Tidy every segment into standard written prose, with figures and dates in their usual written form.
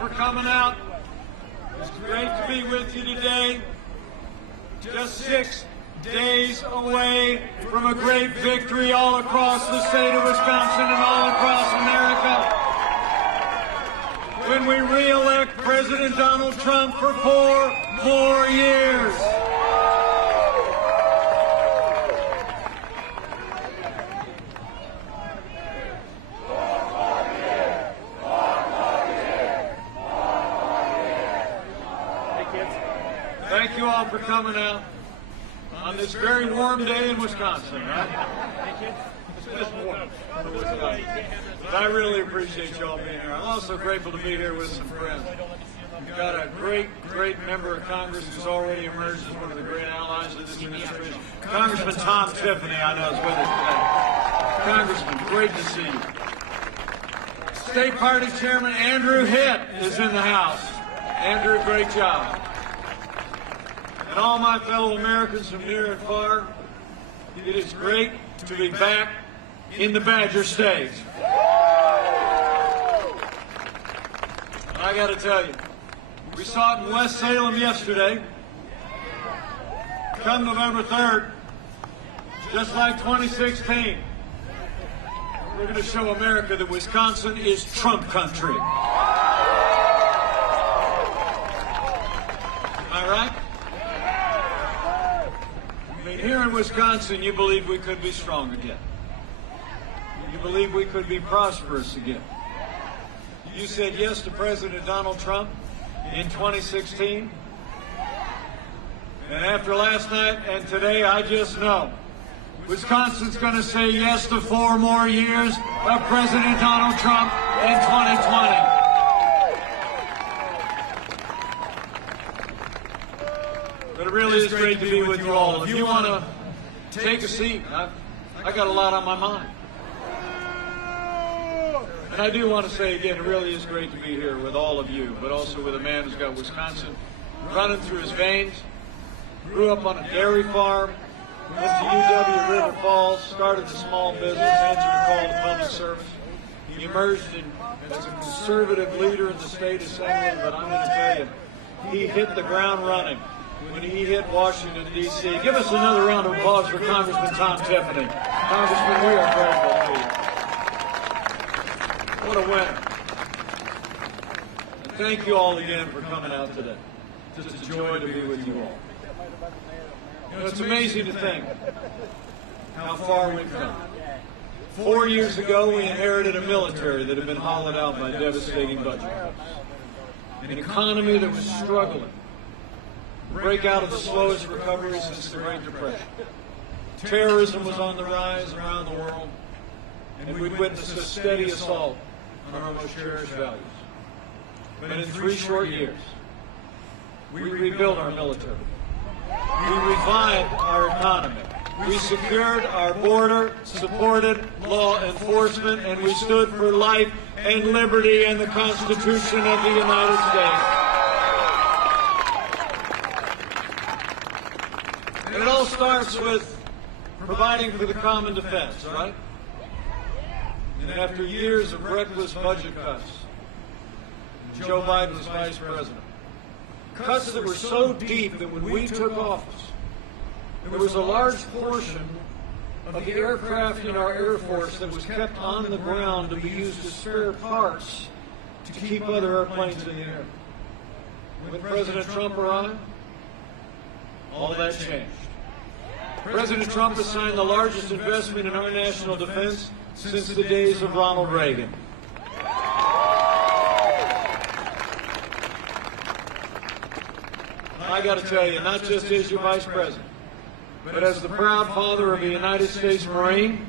for coming out. It's great to be with you today. Just 6 days away from a great victory all across the state of Wisconsin and all across America, when we re-elect President Donald Trump for 4 more years. Thank you all for coming out on this very warm day in Wisconsin, right? It's just warm for Wisconsin. But I really appreciate you all being here. I'm also grateful to be here with some friends. We've got a great member of Congress who's already emerged as one of the great allies of this administration. Congressman Tom Tiffany, I know, is with us today. Congressman, great to see you. State Party Chairman Andrew Hitt is in the House. Andrew, great job. And all my fellow Americans from near and far, it is great to be back in the Badger State. I got to tell you, we saw it in West Salem yesterday. Come November 3rd, just like 2016, we're going to show America that Wisconsin is Trump country. Am I right? Here in Wisconsin, you believe we could be strong again. You believe we could be prosperous again. You said yes to President Donald Trump in 2016. And after last night and today, I just know Wisconsin's going to say yes to 4 more years of President Donald Trump in 2020. But it really is great to be with you all. If you want to take a seat, I got a lot on my mind. And I do want to say again, it really is great to be here with all of you, but also with a man who's got Wisconsin running through his veins. Grew up on a dairy farm, went to UW River Falls, started a small business, answered a call to public service. He emerged as a conservative leader in the state assembly, but I'm going to tell you, he hit the ground running when he hit Washington, D.C. Give us another round of applause for Congressman Tom Tiffany. Congressman, we are grateful to you. What a winner. And thank you all again for coming out today. Just a joy to be with you all. You know, it's amazing to think how far we've come. 4 years ago, we inherited a military that had been hollowed out by devastating budget cuts. An economy that was struggling. Break out of the slowest recovery since the Great Depression. Terrorism was on the rise around the world, and we'd witnessed a steady assault on our most cherished values. But in 3 short years, we rebuilt our military. We revived our economy. We secured our border, supported law enforcement, and we stood for life and liberty and the Constitution of the United States. And it all starts with providing for the common defense, right? And after years of reckless budget cuts, Joe Biden was vice president. Cuts that were so deep that when we took office, there was a large portion of the aircraft in our Air Force that was kept on the ground to be used as spare parts to keep other airplanes in the air. When President Trump arrived, all that changed. President Trump has signed the largest investment in our national defense since the days of Ronald Reagan. I got to tell you, not just as your vice president, but as the proud father of a United States Marine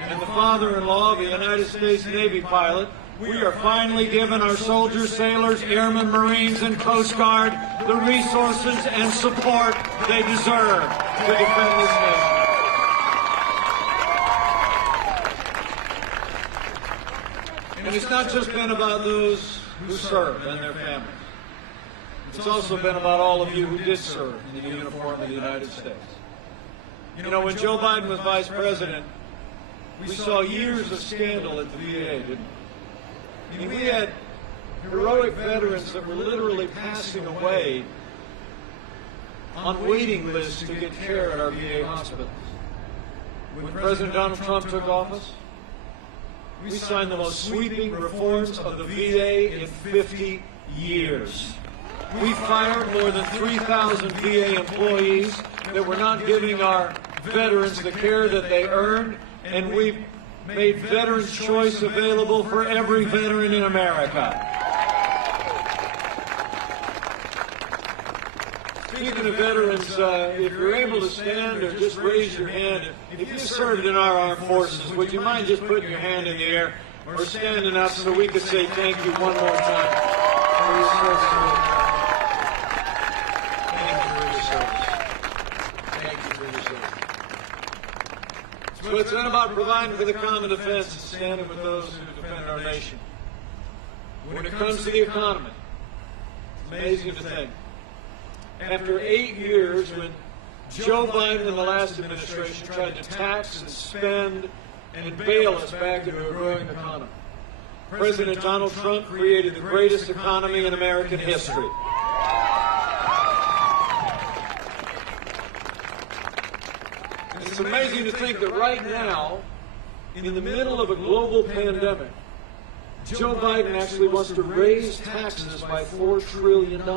and the father-in-law of a United States Navy pilot, we are finally giving our soldiers, sailors, airmen, Marines, and Coast Guard the resources and support they deserve to defend this nation. And it's not just been about those who serve and their families. It's also been about all of you who did serve in the uniform of the United States. You know, when Joe Biden was vice president, we saw years of scandal at the VA, didn't we? I mean, we had Heroic veterans that were literally passing away on waiting lists to get care at our VA hospitals. When President Donald Trump took office, we signed the most sweeping reforms of the VA in 50 years. We fired more than 3,000 VA employees that were not giving our veterans the care that they earned, and we've made Veterans Choice available for every veteran in America. Speaking of veterans, if you're able to stand or just raise your hand, if you served in our armed forces, would you mind just putting your hand in the air or standing up so we could say thank you one more time for your service? Thank you for your service. Thank you for your service. So it's not about providing for the common defense, it's standing with those who defend our nation. When it comes to the economy, it's amazing to think. After 8 years, when Joe Biden and the last administration tried to tax and spend and bail us back into a growing economy, President Donald Trump created the greatest economy in American history. And it's amazing to think that right now, in the middle of a global pandemic, Joe Biden actually wants to raise taxes by $4 trillion.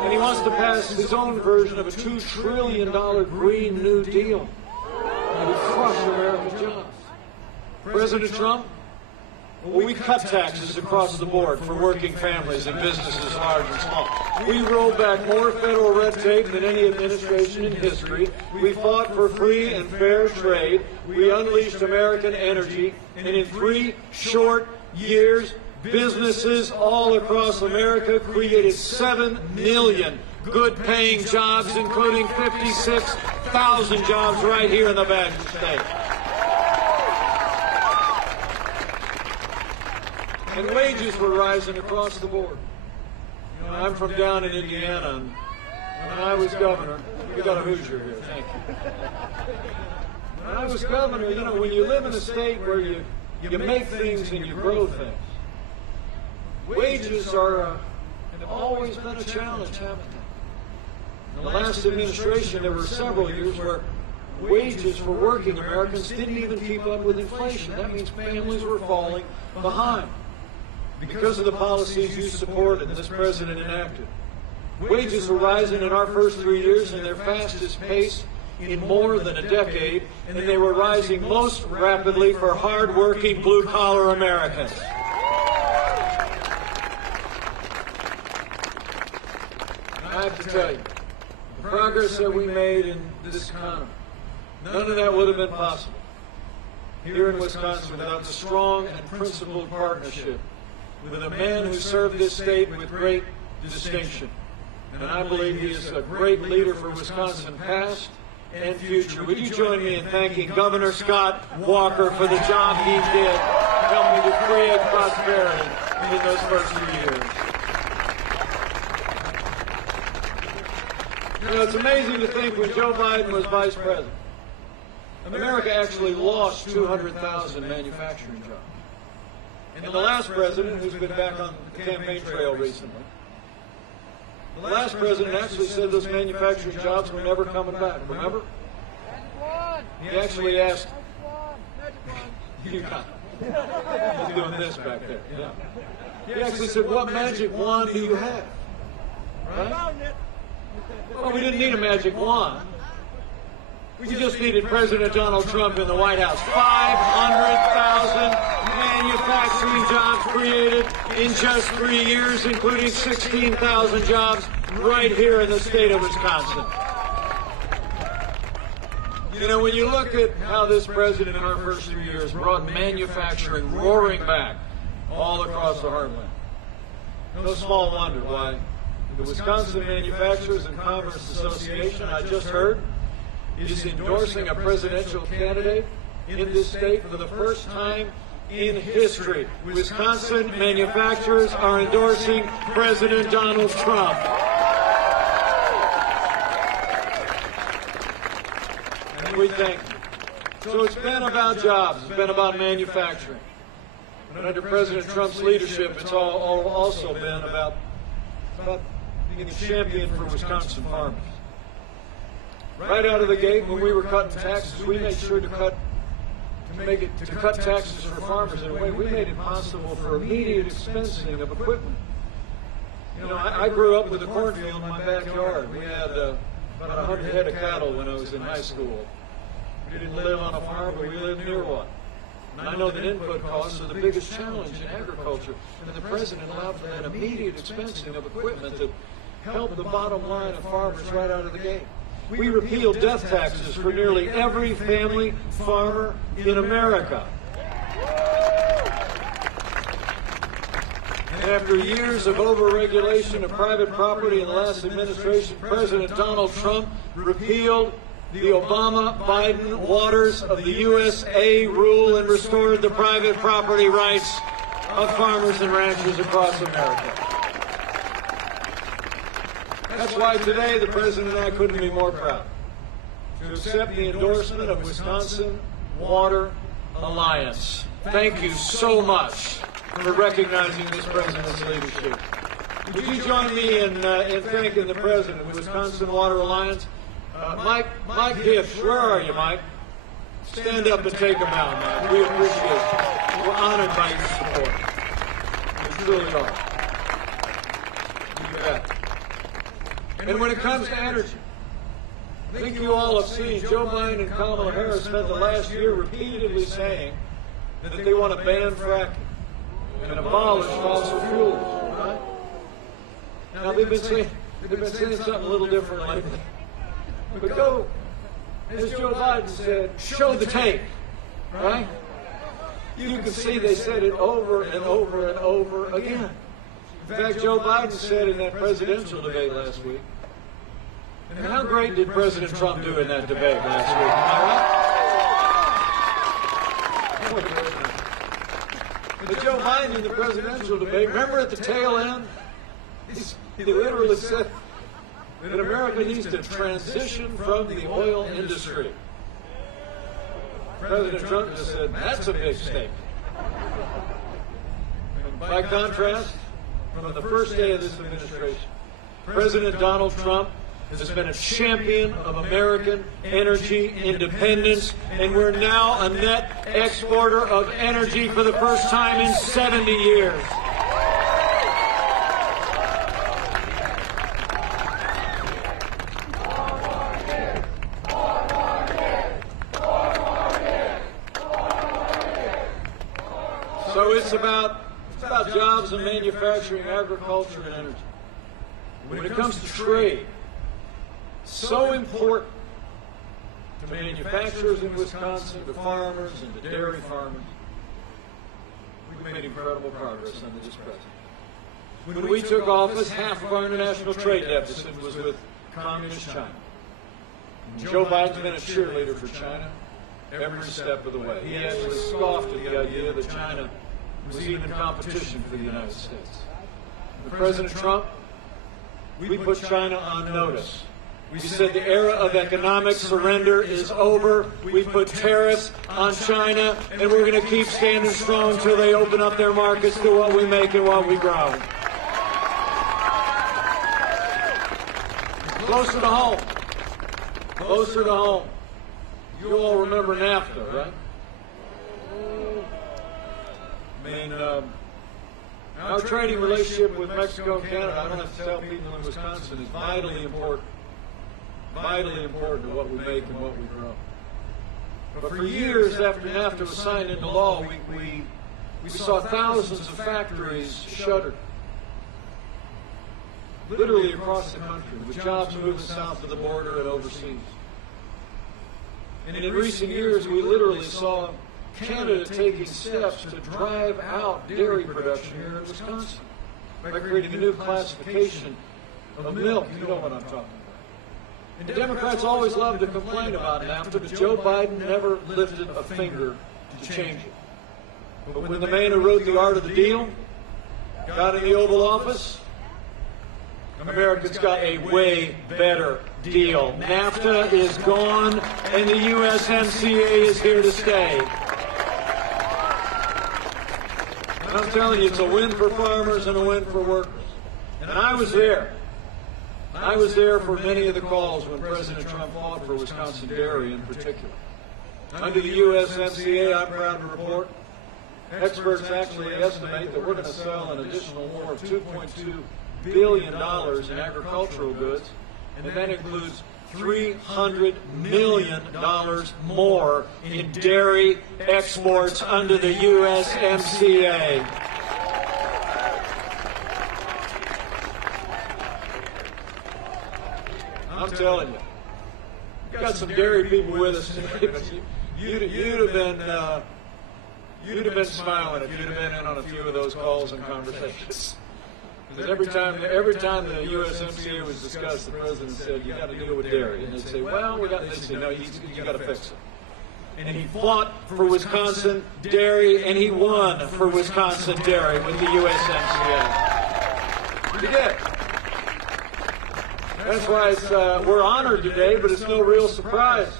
And he wants to pass his own version of a $2 trillion Green New Deal that would crush America's jobs. President Trump, well, we cut taxes across the board for working families and businesses large and small. We rolled back more federal red tape than any administration in history. We fought for free and fair trade. We unleashed American energy. And in 3 short years, businesses all across America created 7 million good-paying jobs, including 56,000 jobs right here in the Badger State. And wages were rising across the board. You know, I'm from down in Indiana, and when I was governor, we got a Hoosier here, thank you. When I was governor, you know, when you live in a state where you make things and you grow things, wages have always been a challenge, haven't they? In the last administration, there were several years where wages for working Americans didn't even keep up with inflation. That means families were falling behind because of the policies you supported and this president enacted. Wages were rising in our first 3 years in their fastest pace in more than a decade, and they were rising most rapidly for hard-working, blue-collar Americans. I have to tell you, the progress that we made in this economy, none of that would have been possible here in Wisconsin without the strong and principled partnership with a man who served this state with great distinction. And I believe he is a great leader for Wisconsin past and future. Would you join me in thanking Governor Scott Walker for the job he did helping to create prosperity in those first 3 years? You know, it's amazing to think when Joe Biden was vice president, America actually lost 200,000 manufacturing jobs. And the last president, who's been back on the campaign trail recently, the last president actually said those manufacturing jobs were never coming back, remember? He actually asked, you got it. He's doing this back there. Yeah. He actually said, what magic wand do you have? Right? Well, we didn't need a magic wand. We just needed President Donald Trump in the White House. 500,000 manufacturing jobs created in just 3 years, including 16,000 jobs right here in the state of Wisconsin. You know, when you look at how this president in our first 3 years brought manufacturing roaring back all across the heartland, no small wonder why the Wisconsin Manufacturers and Commerce Association, I just heard, is endorsing a presidential candidate in this state for the first time in history. Wisconsin manufacturers are endorsing President Donald Trump. And we thank you. So it's been about jobs. It's been about manufacturing. And under President Trump's leadership, it's all also been about being a champion for Wisconsin farmers. Right out of the gate, when we were cutting taxes, we made sure to cut taxes for farmers in a way. We made it possible for immediate expensing of equipment. You know, I grew up with a cornfield in my backyard. We had about 100 head of cattle when I was in high school. We didn't live on a farm, but we lived near one. And I know that input costs are the biggest challenge in agriculture, and the President allowed for that immediate expensing of equipment to help the bottom line of farmers right out of the gate. We repealed death taxes for nearly every family farmer in America. And after years of overregulation of private property in the last administration, President Donald Trump repealed the Obama-Biden waters of the USA rule and restored the private property rights of farmers and ranchers across America. That's why today the President and I couldn't be more proud to accept the endorsement of Wisconsin Water Alliance. Thank you so much for recognizing this President's leadership. Would you join me in thanking the President of Wisconsin Water Alliance? Mike Gibbs, where are you, Mike? Stand up and take a bow, Mike. We appreciate it. We're honored by your support. We truly are. You bet. And when it comes to energy, I think you all have seen Joe Biden and Kamala Harris spent the last year repeatedly saying that they want to ban fracking and abolish fossil fuels, right? Now they've been saying something a little different lately. But go, as Joe Biden said, show the tape, right? You can see they said it over and over and over again. In fact, Joe Biden said in that presidential debate last week, and how great did President Trump do in that debate last week, am I right? But Joe Biden in the presidential debate, remember at the tail end, he literally said that America needs to transition from the oil industry. President Trump just said, that's a big statement. By contrast, from the first day of this administration, President Donald Trump has been a champion of American energy independence, and we're now a net exporter of energy for the first time in 70 years. So it's about jobs in manufacturing, agriculture, and energy. When it comes to trade, so important to manufacturers in Wisconsin, to farmers, and to dairy farmers. We've made incredible progress under this president. When we took office, half of our international trade deficit was with communist China. And Joe Biden's been a cheerleader for China every step of the way. He actually scoffed at the idea that China was even competition for the United States. With President Trump, we put China on notice. We said the era of economic surrender is over. We put tariffs on China, and we're going to keep standing strong until they open up their markets to what we make and what we grow. Closer to home. Closer to home. You all remember NAFTA, right? I mean, our trading relationship with Mexico and Canada, I don't have to tell people in Wisconsin, is vitally important. Vitally important to what we make and what we grow. But for years after NAFTA was signed into law, we saw thousands of factories shuttered. Literally across the country, with jobs moving south of the border and overseas. And in recent years, we literally saw Canada taking steps to drive out dairy production here in Wisconsin by creating a new classification of milk. You know what I'm talking about. And Democrats always love to complain about NAFTA, but Joe Biden never lifted a finger to change it. But when the man who wrote The Art of the Deal got in the Oval Office, America's got a way better deal. NAFTA is gone, and the USMCA is here to stay. And I'm telling you, it's a win for farmers and a win for workers. And I was there. I was there for many of the calls when President Trump fought for Wisconsin dairy in particular. Under the USMCA, I'm proud to report, experts actually estimate that we're going to sell an additional more of $2.2 billion in agricultural goods, and that includes $300 million more in dairy exports under the USMCA. I'm telling you, we've got some dairy people with us today, but you'd have been smiling if you'd have been in on a few of those calls and conversations. Because every time the USMCA was discussed, the president said, "You got to deal with dairy," and they'd say, "Well, we got this." No, you got to fix it. And he fought for Wisconsin dairy, and he won for Wisconsin dairy with the USMCA. He did. That's why we're honored today, but it's no real surprise.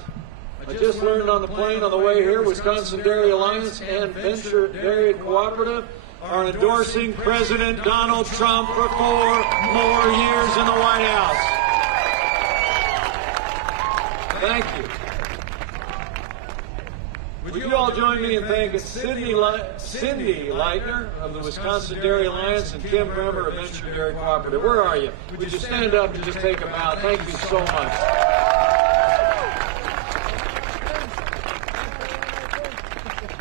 I just learned on the plane on the way here, Wisconsin Dairy Alliance and Venture Dairy Cooperative are endorsing President Donald Trump for 4 more years in the White House. Thank you. Would you all join me in thanking Cindy Leitner of the Wisconsin Dairy Alliance and Kim Bremer of Venture Dairy Cooperative? Where are you? Would you stand up and just take a bow? Thank you so much.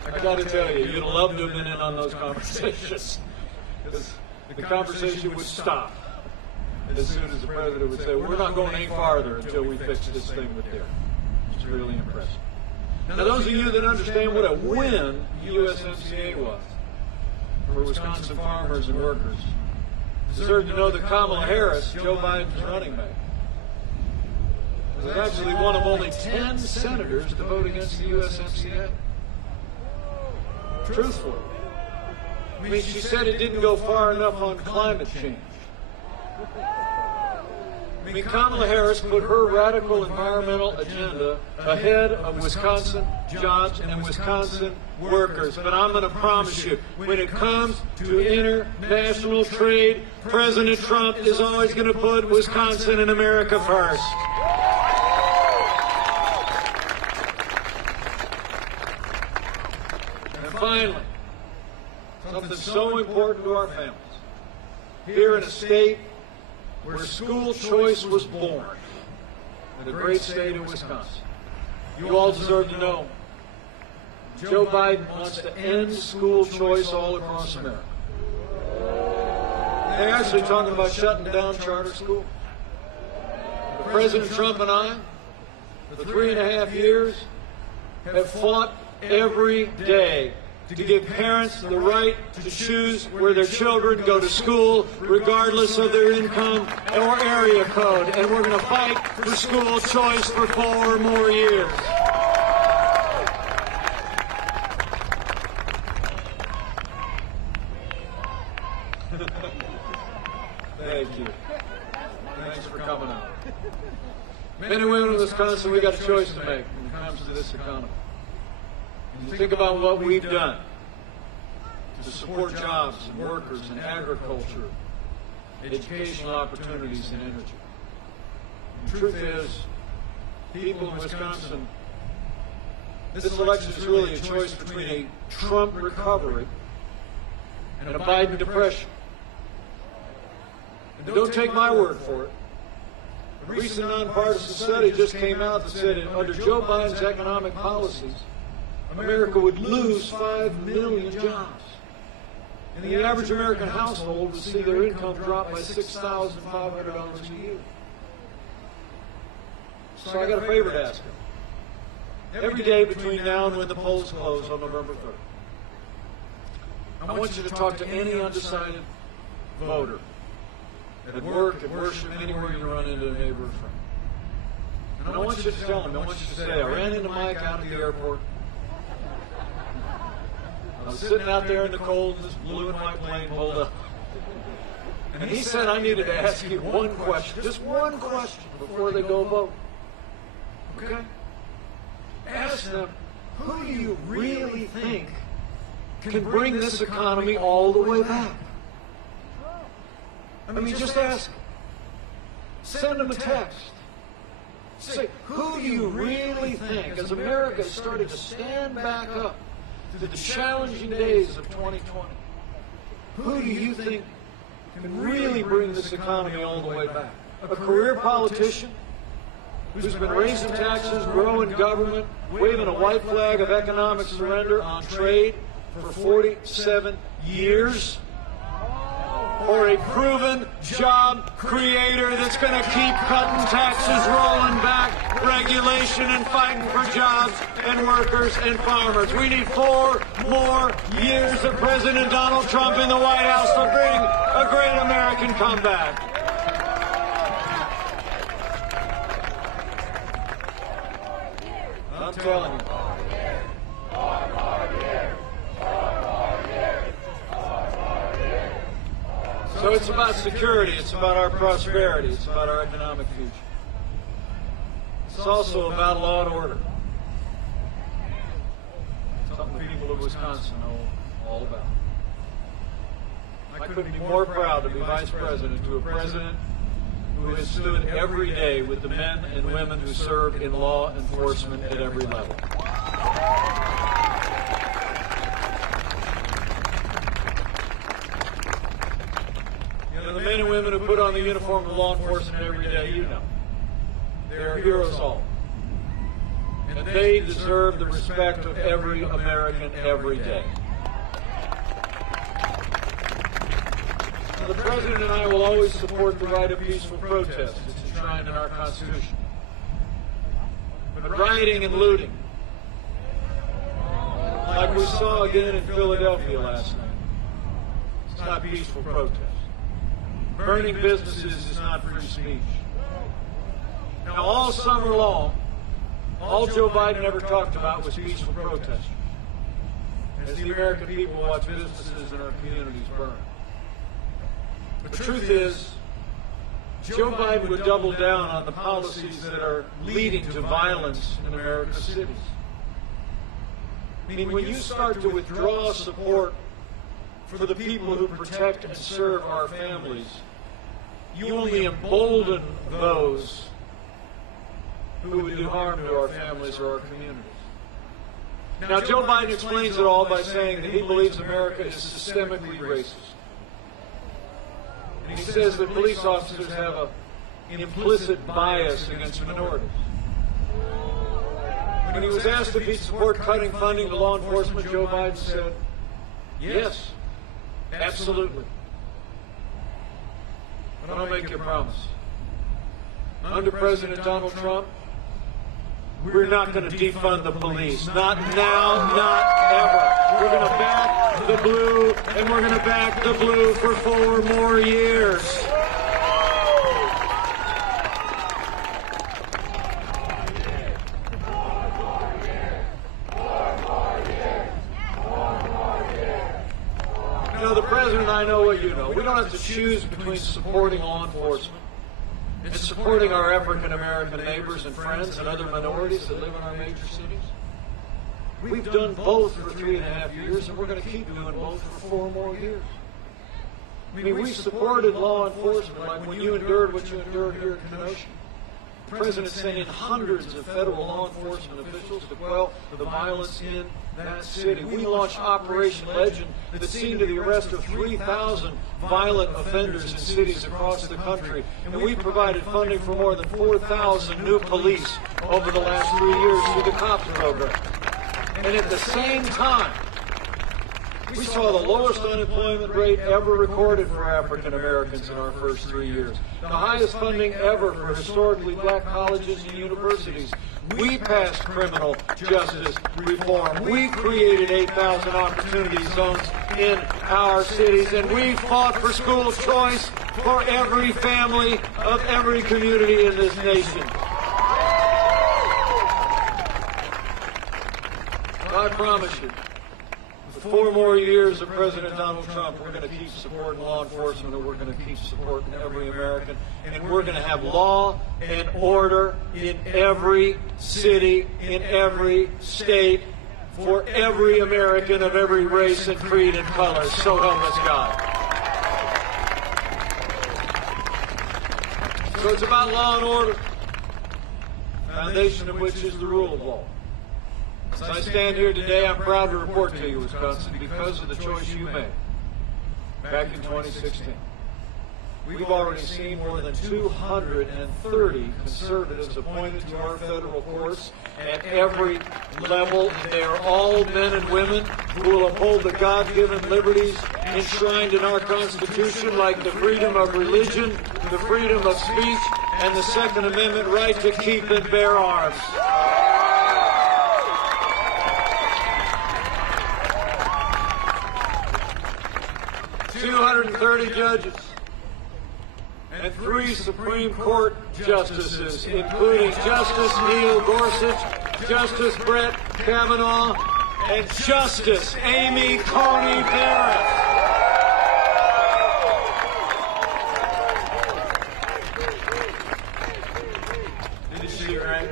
I got to tell you, you'd love to have been in on those conversations. Because the conversation would stop as soon as the president would say, "We're not going any farther until we fix this thing with dairy." It's really impressive. Now, those of you that understand what a win the USMCA was for Wisconsin farmers and workers deserve to know that Kamala Harris, Joe Biden's running mate, was actually one of only 10 senators to vote against the USMCA. Truthfully. I mean, she said it didn't go far enough on climate change. I mean, Kamala Harris put her radical environmental agenda ahead of Wisconsin jobs and Wisconsin workers. But I'm going to promise you, when it comes to international trade, President Trump is always going to put Wisconsin and America first. And finally, something so important to our families. Here in a state where school choice was born, in the great state of Wisconsin, you all deserve to know Joe Biden wants to end school choice all across America. They're actually talking about shutting down charter schools. President Trump and I, for 3.5 years, have fought every day to give parents the right to choose where their children go to school, regardless of their income or area code. And we're going to fight for school choice for 4 more years. Thank you. Thanks for coming out. Men and women in Wisconsin, we got a choice to make when it comes to this economy. And you think about what we've done to support jobs and workers and agriculture, educational opportunities and energy. And the truth is, people in Wisconsin, this election is really a choice between a Trump recovery and a Biden depression. And don't take my word for it. A recent nonpartisan study just came out that said that under Joe Biden's economic policies, America would lose 5 million jobs. And the average American household would see their income drop by $6,500 a year. So I got a favor to ask you. Every day between now and when the polls close on November 3rd, I want you to talk to any undecided voter at work, at worship, anywhere you run into a neighbor or friend. And I want you to tell them, I want you to say, I ran into Mike out at the airport. I was sitting out there in the cold, and this blue and white plane pulled up. And he said I needed to ask you one question, just one question before they go vote. Okay? Ask them, who do you really think can bring this economy all the way back. I mean, just ask. Send them a text. Say, who do you really think, as America is starting to stand back up to the challenging days of 2020, who do you think can really bring this economy all the way back? A career politician who's been raising taxes, growing government, waving a white flag of economic surrender on trade for 47 years? Or a proven job creator that's going to keep cutting taxes, rolling back regulation, and fighting for jobs and workers and farmers? We need 4 more years of President Donald Trump in the White House to bring a great American comeback. I'm telling you. So it's about security, it's about our prosperity, it's about our economic future. It's also about law and order. Something the people of Wisconsin know all about. I couldn't be more proud to be vice president to a president who has stood every day with the men and women who serve in law enforcement at every level. The men and women who put on the uniform of law enforcement every day, you know. They're heroes all. And they deserve the respect of every American every day. Now, the President and I will always support the right of peaceful protest. It's enshrined in our Constitution. But rioting and looting, like we saw again in Philadelphia last night, it's not peaceful protest. Burning businesses is not free speech. Now, all summer long, all Joe Biden ever talked about was peaceful protest, as the American people watch businesses in our communities burn. The truth is, Joe Biden would double down on the policies that are leading to violence in America's cities. I mean, when you start to withdraw support for the people who protect and serve our families, you only embolden those who would do harm to our families or our communities. Now, Joe Biden explains it all by saying that he believes America is systemically racist. And he says that police officers have an implicit bias against minorities. When he was asked if he'd support cutting funding to law enforcement, Joe Biden said, yes, absolutely. But I'll make you a promise. Under President Donald Trump, we're not going to defund the police. Not now, not ever. We're going to back the blue, and we're going to back the blue for 4 more years. You know, the President and I know what you know. We don't have to choose between supporting law enforcement and supporting our African-American neighbors and friends and other minorities that live in our major cities. We've done both for 3.5 years, and we're going to keep doing both for 4 more years. I mean, we supported law enforcement like when you endured what you endured here in Kenosha. The President sent in hundreds of federal law enforcement officials to quell the violence in that city. We launched Operation Legend that seen to the arrest of 3,000 violent offenders in cities across the country. And we provided funding for more than 4,000 new police over the last 3 years through the COPS program. And at the same time, we saw the lowest unemployment rate ever recorded for African Americans in our first 3 years. The highest funding ever for historically black colleges and universities. We passed criminal justice reform. We created 8,000 opportunity zones in our cities. And we fought for school choice for every family of every community in this nation. I promise you, for 4 more years of President Donald Trump, we're going to keep supporting law enforcement, and we're going to keep supporting every American, and we're going to have law and order in every city, in every state, for every American of every race and creed and color. So help us God. So it's about law and order, the foundation of which is the rule of law. As I stand here today, I'm proud to report to you, Wisconsin, because of the choice you made back in 2016. We've already seen more than 230 conservatives appointed to our federal courts at every level. They are all men and women who will uphold the God-given liberties enshrined in our Constitution, like the freedom of religion, the freedom of speech, and the Second Amendment right to keep and bear arms. "230 judges and 3 Supreme Court justices, including Justice Neil Gorsuch, Justice Brett Kavanaugh, and Justice Amy Coney Barrett." Did you see her, right?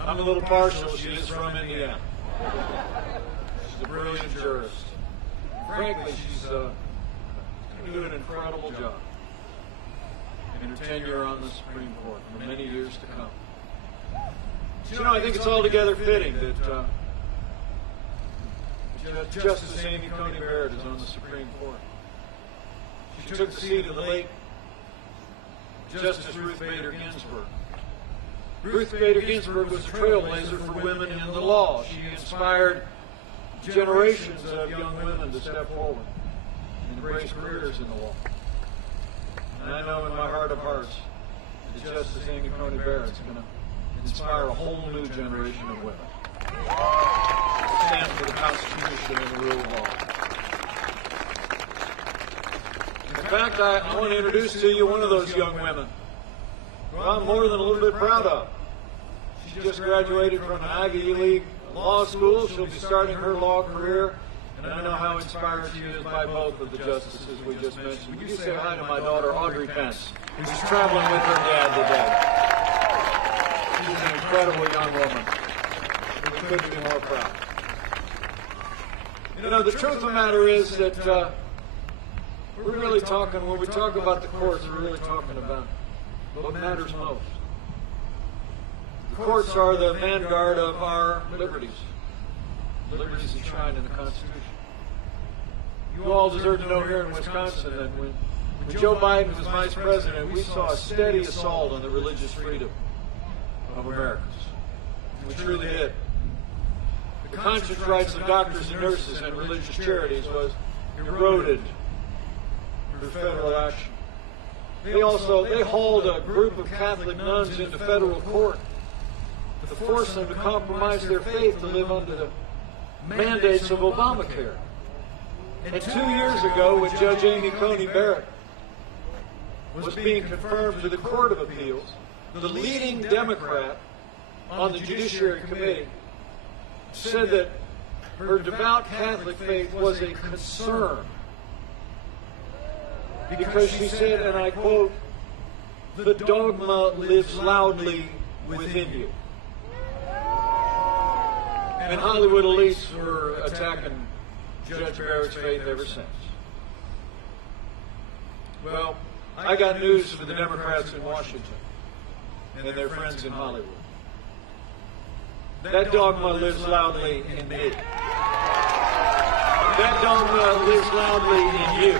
I'm a little partial. She is from Indiana. She's a brilliant jurist. Frankly, she's doing an incredible job in her tenure on the Supreme Court for many years to come. So, you know, I think it's altogether fitting that Justice Amy Coney Barrett is on the Supreme Court. She took the seat of the late Justice Ruth Bader Ginsburg. Ruth Bader Ginsburg was a trailblazer for women in the law. She inspired generations of young women to step forward and embrace careers in the law. And I know in my heart of hearts that Justice Amy Coney Barrett is going to inspire a whole new generation of women to stand for the Constitution and the rule of law. In fact, I want to introduce to you one of those young women who I'm more than a little bit proud of. She just graduated from an Ivy League law school. She'll be starting her law career, and I know how inspired she is by both of the justices we just mentioned. Would you say hi to my daughter, Audrey Pence, who's traveling with her dad today? She's an incredible young woman. We couldn't be more proud. You know, the truth of the matter is that we're really talking, when we talk about the courts, we're really talking about what matters most. The courts are the vanguard of our liberties. Liberties enshrined in the Constitution. You all deserve to know here in Wisconsin that when Joe Biden was vice president, we saw a steady assault on the religious freedom of Americans. We truly did. The conscience rights of doctors and nurses and religious charities was eroded through federal action. They hauled a group of Catholic nuns into federal court to force them to compromise their faith to live under the mandates of Obamacare. And 2 years ago, when Judge Amy Coney Barrett was being confirmed to the Court of Appeals, the leading Democrat on the Judiciary Committee said that her devout Catholic faith was a concern because she said, and I quote, "The dogma lives loudly within you." And Hollywood elites were attacking Judge Barrett's faith ever since. Well, I got news for the Democrats in Washington and their friends in Hollywood. That dogma lives loudly in me. That dogma lives loudly in you.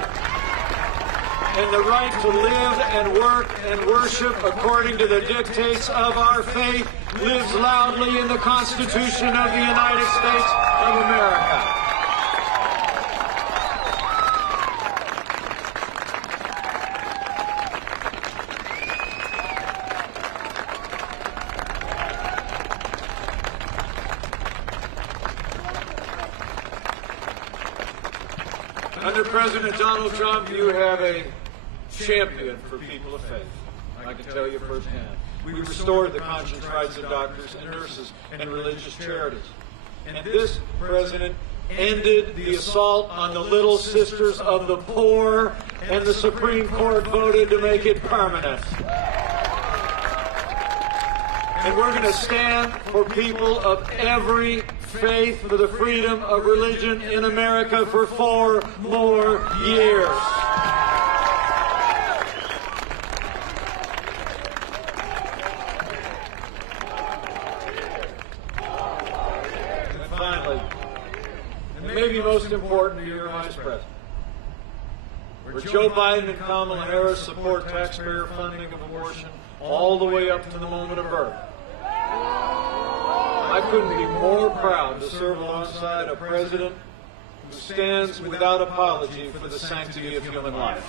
And the right to live and work and worship according to the dictates of our faith lives loudly in the Constitution of the United States of America. Under President Donald Trump, you have a champion for people of faith. I can tell you firsthand. We restored the conscience rights of doctors and nurses and religious charities. And this president ended the assault on the little sisters of the poor, and the Supreme Court voted to make it permanent. And we're going to stand for people of every faith for the freedom of religion in America for 4 more years. And finally, and maybe most important to your Vice President, where Joe Biden and Kamala Harris support taxpayer funding of abortion all the way up to the moment of birth. I couldn't be more proud to serve alongside a president who stands without apology for the sanctity of human life.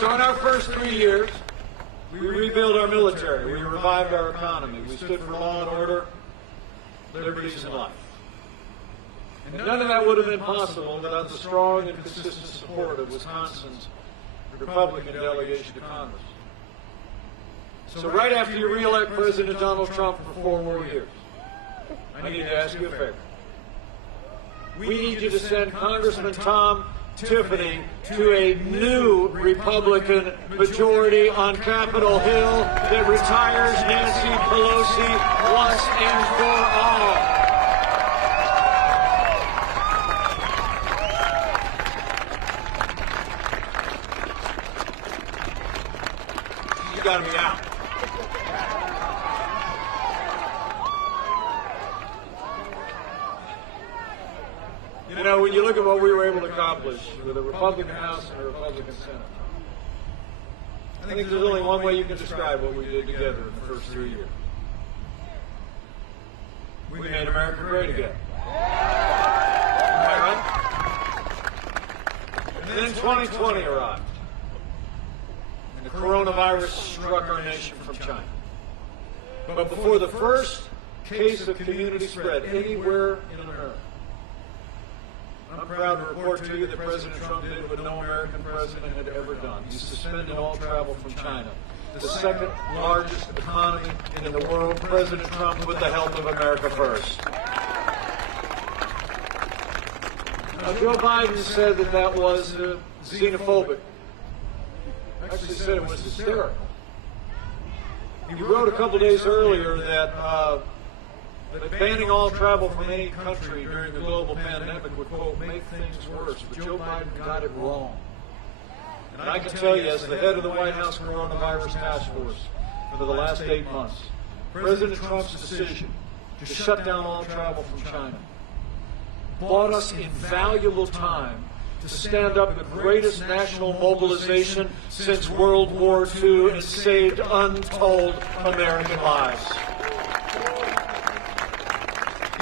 So in our first 3 years, we rebuilt our military, we revived our economy, we stood for law and order, liberties, and life. And none of that would have been possible without the strong and consistent support of Wisconsin's Republican delegation to Congress. So right after you re-elect President Donald Trump for 4 more years, I need to ask you a favor. We need you to send Congressman Tom Tiffany to a new Republican majority on Capitol Hill that retires Nancy Pelosi once and for all. You got to be out. You know, when you look at what we were able to accomplish with a Republican House and a Republican Senate, I think there's only one way you can describe what we did together in the first 3 years. We made America great again. Am I right? And then 2020 arrived, and the coronavirus struck our nation from China. But before the first case of community spread anywhere in America, I'm proud to report to you that President Trump did what no American president had ever done. He suspended all travel from China, the second largest economy in the world. President Trump put the health of America first. Now, Joe Biden said that that was xenophobic. Actually said it was hysterical. He wrote a couple days earlier that banning all travel from any country during the global pandemic would, quote, make things worse. But Joe Biden got it wrong. And I can tell you, as the head of the White House Coronavirus Task Force for the last 8 months, President Trump's decision to shut down all travel from China bought us invaluable time to stand up the greatest national mobilization since World War II and saved untold American lives.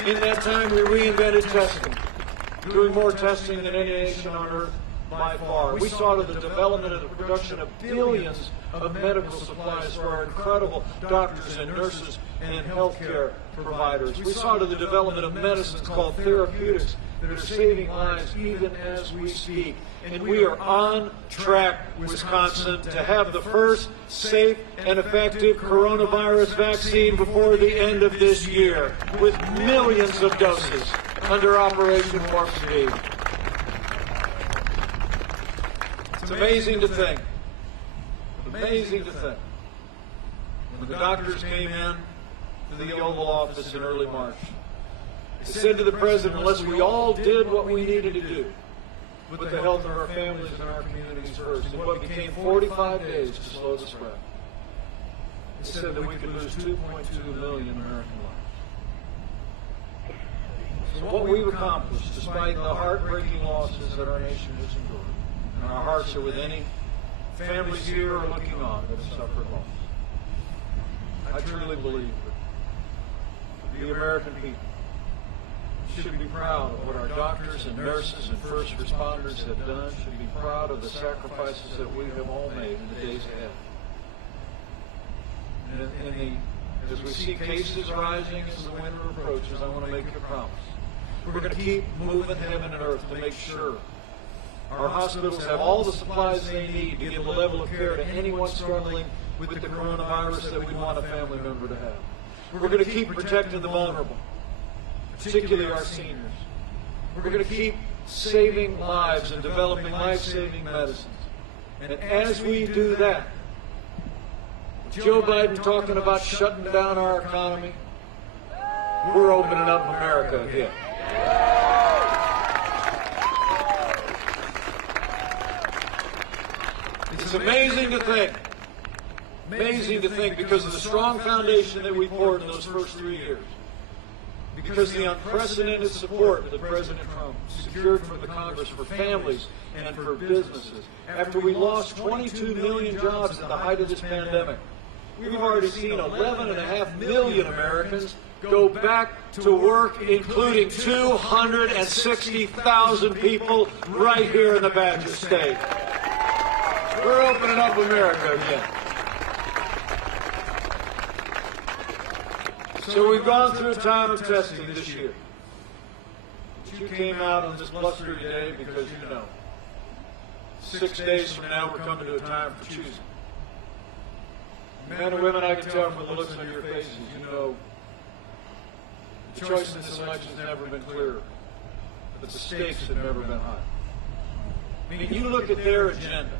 In that time, we reinvented testing, doing more testing than any nation on earth by far. We saw to the development and the production of billions of medical supplies for our incredible doctors and nurses and healthcare providers. We saw to the development of medicines called therapeutics that are saving lives even as we speak. And we are on track, Wisconsin, to have the first safe and effective coronavirus vaccine before the end of this year, with millions of doses under Operation Warp Speed. It's amazing to think. Amazing to think. When the doctors came in to the Oval Office in early March, they said to the President, unless we all did what we needed to do, put the health of our families and our communities first, in what became 45 days to slow the spread, they said that we could lose 2.2 million American lives. So what we've accomplished, despite the heartbreaking losses that our nation has endured, and our hearts are with any families here or looking on that have suffered loss, I truly believe that the American people should be proud of what our doctors and nurses and first responders have done, should be proud of the sacrifices that we have all made in the days ahead. And as we see cases rising as the winter approaches, I want to make you a promise. We're going to keep moving heaven and earth to make sure our hospitals have all the supplies they need to give the level of care to anyone struggling with the coronavirus that we want a family member to have. We're going to keep protecting the vulnerable, particularly our seniors, We're going to keep saving lives and developing life-saving medicines. And as we do that, Joe Biden talking about shutting down our economy, we're opening up America again. It's amazing to think because of the strong foundation that we poured in those first 3 years, because of the unprecedented support that President Trump secured from the Congress for families and for businesses. After we lost 22 million jobs at the height of this pandemic, we've already seen 11.5 million Americans go back to work, including 260,000 people right here in the Badger State. We're opening up America again. So we've gone through a time of testing this year. But you came out on this blustery day because you know 6 days from now we're coming to a time for choosing. Men and women, I can tell from the looks on your faces, you know the choice in this election has never been clearer, but the stakes have never been higher. I mean, you look at their agenda: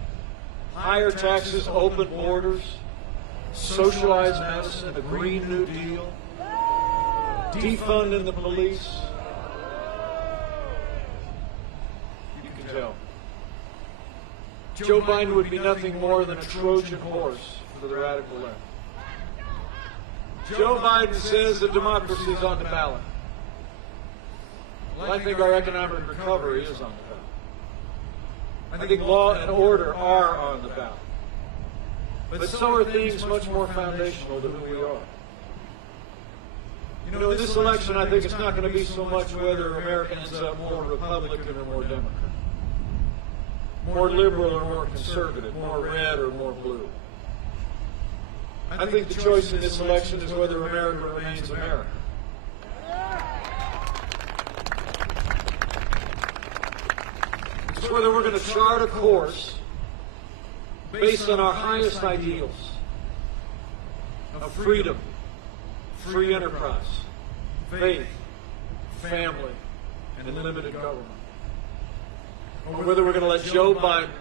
higher taxes, open borders, socialized medicine, a Green New Deal, defunding the police. You can tell. Joe Biden would be nothing more than a Trojan horse for the radical left. Joe Biden says that democracy is on the ballot. Well, I think our economic recovery is on the ballot. I think law and order are on the ballot. But so are things much more foundational than who we are. You know, in this election, I think it's not going to be so much whether America ends up more Republican or more Democrat, more liberal or more conservative, more red or more blue. I think the choice in this election is whether America remains America. It's whether we're going to chart a course based on our highest ideals of freedom, free enterprise, faith, family, and limited government. Or whether we're going to let Joe Biden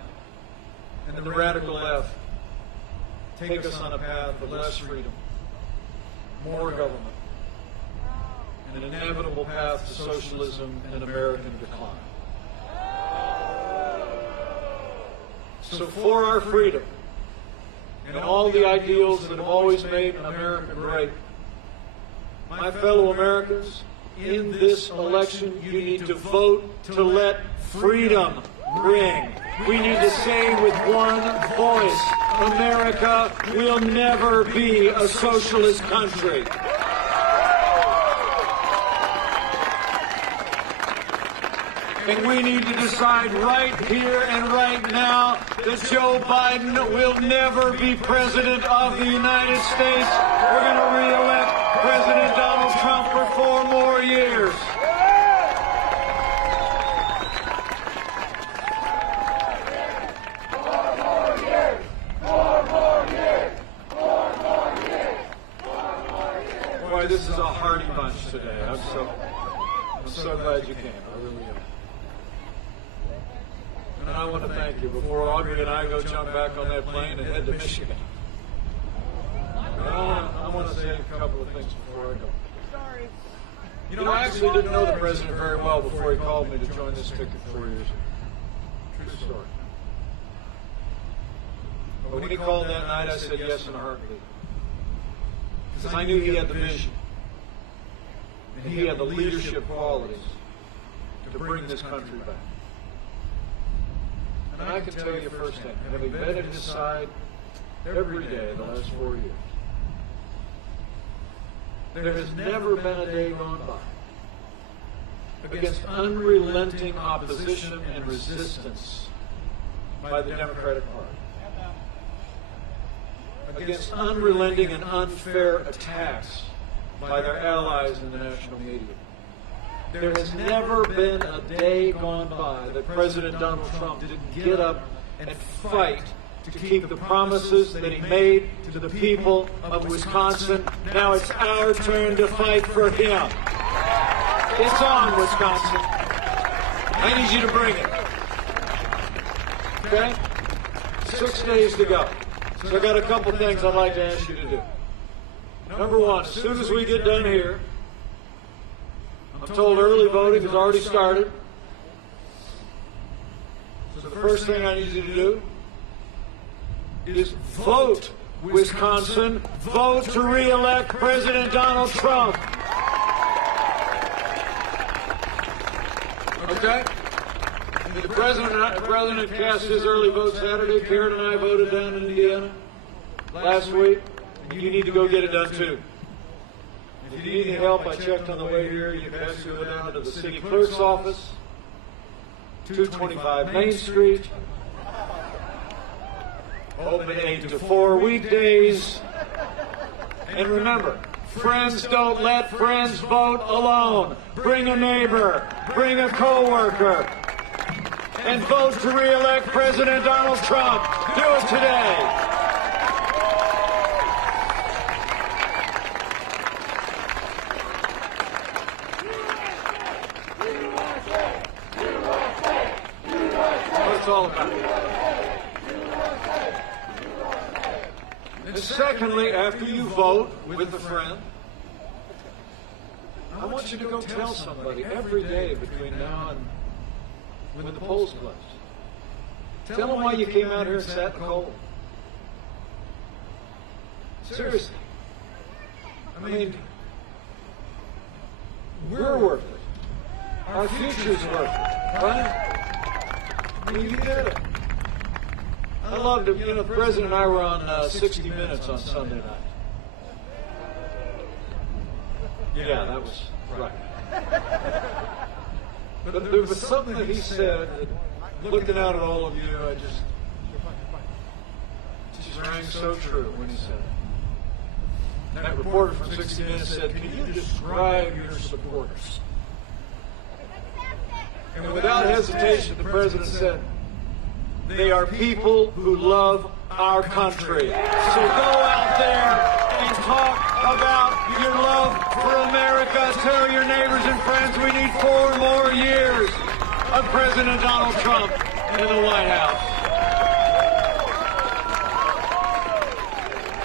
and the radical left take us on a path of less freedom, more government, and an inevitable path to socialism and American decline. So for our freedom and all the ideals that have always made America great, my fellow Americans, in this election, you need to vote to let freedom ring. We need to say with one voice, America will never be a socialist country. And we need to decide right here and right now that Joe Biden will never be President of the United States. We're going to re-elect President Donald Trump for 4 more years. Boy, this is a hearty bunch today. I'm so glad you came. I really am. And I want to thank you before Audrey and I go jump back on that plane and head to Michigan. I want to say a couple of things before I go. Sorry. You know, I actually didn't know the president very well before he called me to join this ticket 4 years ago. True story. But when he called that night, I said yes in a heartbeat. Because I knew he had the vision. And he had the leadership qualities to bring this country back. And I can tell you firsthand, having been at his side every day the last 4 years, there has never been a day gone by against unrelenting opposition and resistance by the Democratic Party, against unrelenting and unfair attacks by their allies in the national media. There has never been a day gone by that President Donald Trump didn't get up and fight to keep the promises that he made to the people of Wisconsin. Now it's our turn to fight for him. It's on, Wisconsin. I need you to bring it. Okay? 6 days to go. So I've got a couple things I'd like to ask you to do. Number one, as soon as we get done here, I'm told early voting has already started. So the first thing I need you to do is vote, Wisconsin. Vote to re-elect President Donald Trump. Okay? The president cast his early vote Saturday. Karen and I voted down in Indiana last week. You need to go get it done too. If you need any help, I checked on the way here. You can actually go down to the city clerk's office, 225 Main Street. Open 8 to 4 weekdays. And remember, friends don't let friends vote alone. Bring a neighbor, bring a coworker, and vote to re-elect President Donald Trump. Do it today. What it's all about. And secondly, after you vote with a friend, I want you to go tell somebody every day between now and when the polls close. Tell them why you came out here and sat in the cold. Seriously. I mean, we're worth it. Our future's worth it, right? I mean, you get it. I loved it. You know, the President and I were on 60 Minutes on Sunday night. Yeah, that was right. But there was something that he said that, looking out at all of you, it just rang so true when he said it. That reporter from 60 Minutes said, "Can you describe your supporters?" And without hesitation, the President said, "They are people who love our country." So go out there and talk about your love for America. Tell your neighbors and friends we need 4 more years of President Donald Trump in the White House.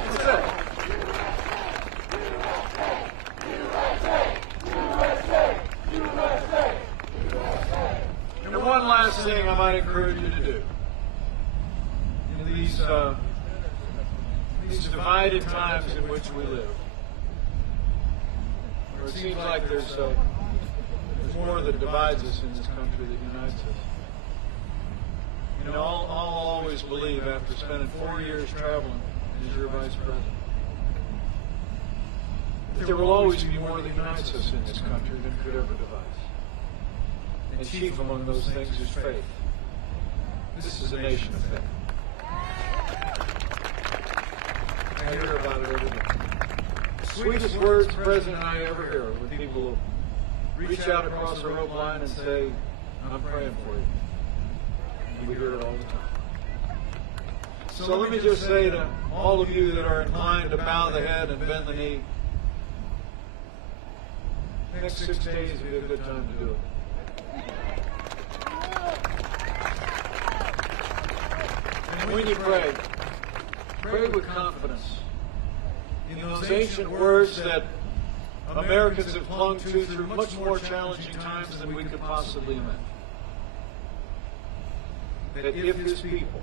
That's it. And one last thing I might encourage you to do. In these divided times in which we live, where it seems like there's more that divides us in this country that unites us. You know, I'll always believe, after spending 4 years traveling as your vice president, that there will always be more that unites us in this country than could ever divide us. And chief among those things is faith. This is a nation of faith. I hear about it every day. The sweetest words the President and I ever hear when people will reach out across the rope line and say, "I'm praying for you." And we hear it all the time. So let me just say to all of you that are inclined to bow the head and bend the knee, the next 6 days will be a good time to do it. And when you pray, pray with confidence in those ancient words that Americans have clung to through much more challenging times than we could possibly imagine. That if His people,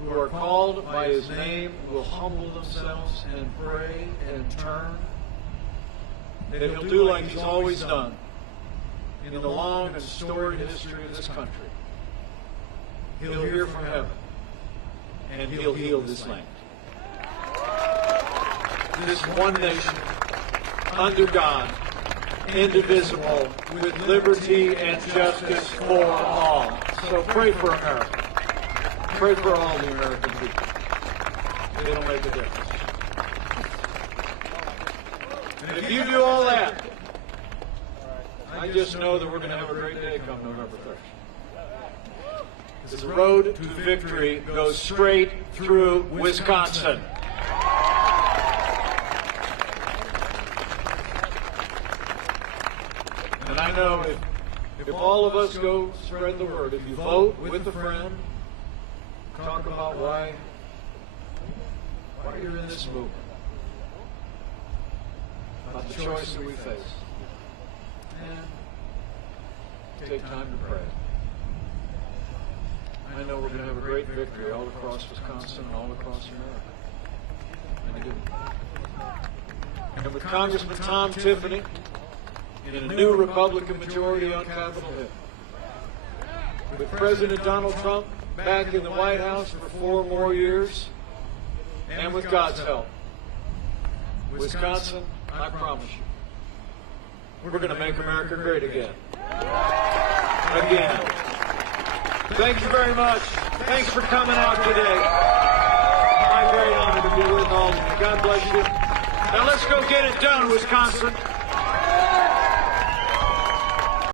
who are called by His name, will humble themselves and pray and turn, that He'll do like He's always done in the long and storied history of this country. He'll hear from heaven, and He'll heal this land. This one nation, under God, indivisible, with liberty and justice for all. So pray for America. Pray for all the American people. It'll make a difference. And if you do all that, I just know that we're going to have a great day come November 1st. Because the road to victory goes straight through Wisconsin. And I know if all of us go spread the word, if you vote with a friend, talk about why you're in this movement, about the choice that we face, and take time to pray. I know we're going to have a great victory all across Wisconsin and all across America. And we do. And with Congressman Tom Tiffany in a new Republican majority on Capitol Hill, with President Donald Trump back in the White House for 4 more years, and with God's help, Wisconsin, I promise you, we're going to make America great again. Again. Thank you very much. Thanks for coming out today. My great honor to be with all of you. God bless you. Now let's go get it done, Wisconsin.